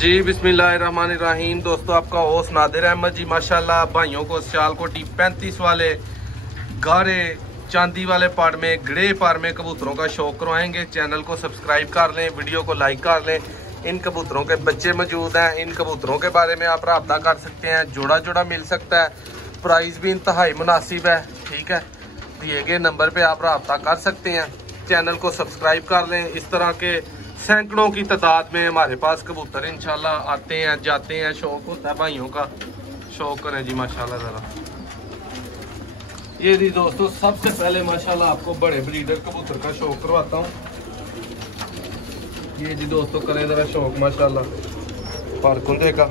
जी बिस्मिल्लाहिर्रहमानिर्रहीम। दोस्तों आपका होस्ट नादिर अहमद जी। माशाल्लाह भाइयों को सियालकोटी 35 वाले गारे चांदी वाले पार में गड़े पार में कबूतरों का शौक करवाएंगे। चैनल को सब्सक्राइब कर लें, वीडियो को लाइक कर लें। इन कबूतरों के बच्चे मौजूद हैं। इन कबूतरों के बारे में आप रब्ता कर सकते हैं। जोड़ा जोड़ा मिल सकता है। प्राइस भी इंतहाई मुनासिब है। ठीक है, दिए गए नंबर पे आप रब्ता कर सकते हैं। चैनल को सब्सक्राइब कर लें। इस तरह के सैकड़ों की तादाद में हमारे पास कबूतर इंशाल्लाह आते हैं जाते हैं। शौक होता है भाइयों का, शौक करें जी माशाल्लाह। ज़रा ये जी दोस्तों सबसे पहले माशाल्लाह आपको बड़े ब्रीडर कबूतर का शौक करवाता हूँ। ये जी दोस्तों करें ज़रा शौक माशाल्लाह। पर कुंदे का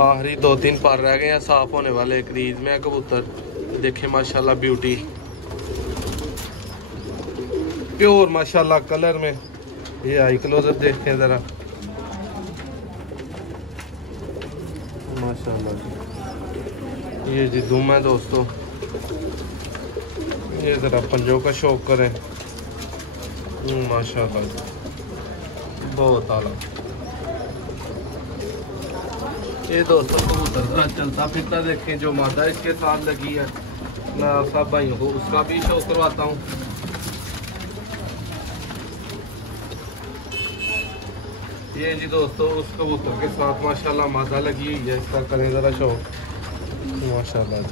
आखिरी 2-3 पर रह गए हैं, साफ होने वाले क्रीज में कबूतर। देखें माशाल्लाह ब्यूटी प्योर माशाल्लाह कलर में। ये आई क्लोजर देखते हैं ज़रा माशाल्लाह जी। ये जी दुम है दोस्तों। ये ज़रा पंजों का शौक करें माशाल्लाह बहुत आला। ये दोस्तों कबूतर ज़रा चलता फिरता देखें। जो मादा इसके साथ लगी है मैं सब भाइयों को उसका भी शौक करवाता हूँ। ये जी दोस्तों उस कबूतर के साथ माशाल्लाह मादा लगी हुई है। इसका करें ज़रा शौक माशाल्लाह जी।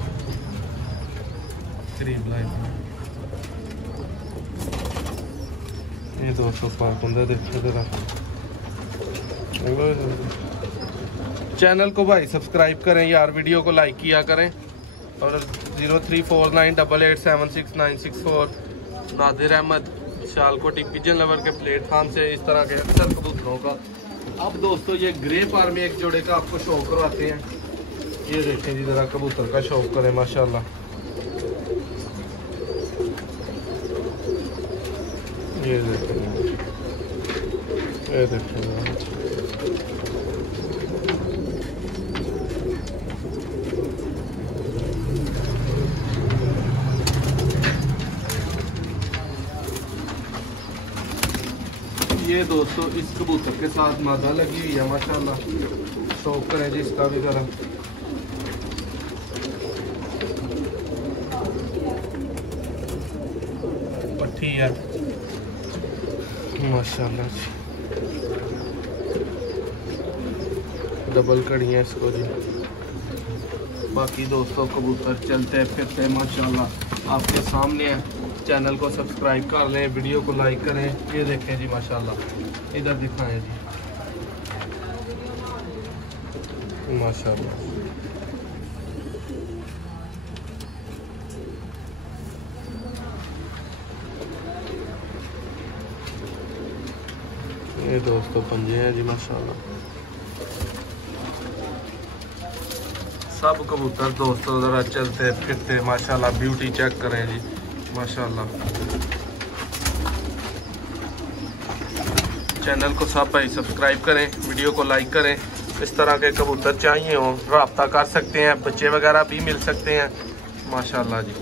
करीब लाइन ये दोस्तों पाकुंदा देखो ज़रा। चैनल को भाई सब्सक्राइब करें यार, वीडियो को लाइक किया करें। और 034988769664 नादिर अहमद सियालकोटी पिजन लवर के प्लेटफॉर्म से इस तरह के अक्सर कबूतरों का। अब दोस्तों ये ग्रे पार में एक जोड़े का आपको शौक करवाते हैं। ये देखें जी ज़रा कबूतर का शौक करें माशाल्लाह। ये देखें ये देखें ये दोस्तों इस कबूतर के साथ मादा लगी हुई है माशाल्लाह। शौक करें जी इसका भी ज़रा। पट्टी है माशाल्लाह जी। डबल कड़ी है इसको जी। बाकी दोस्तों कबूतर चलते फिरते माशाल्लाह आपके सामने है। चैनल को सब्सक्राइब कर लें, वीडियो को लाइक करें। ये देखें जी माशाल्लाह, इधर दिखाएं जी माशाल्लाह। ये दोस्तों पंजे हैं जी माशाल्लाह। सब कबूतर दोस्तों ज़रा चलते फिरते माशाल्लाह ब्यूटी चेक करें जी माशाल्लाह। चैनल को सब भाई सब्सक्राइब करें, वीडियो को लाइक करें। इस तरह के कबूतर चाहिए हो रब्ता कर सकते हैं। बच्चे वगैरह भी मिल सकते हैं माशाल्लाह जी।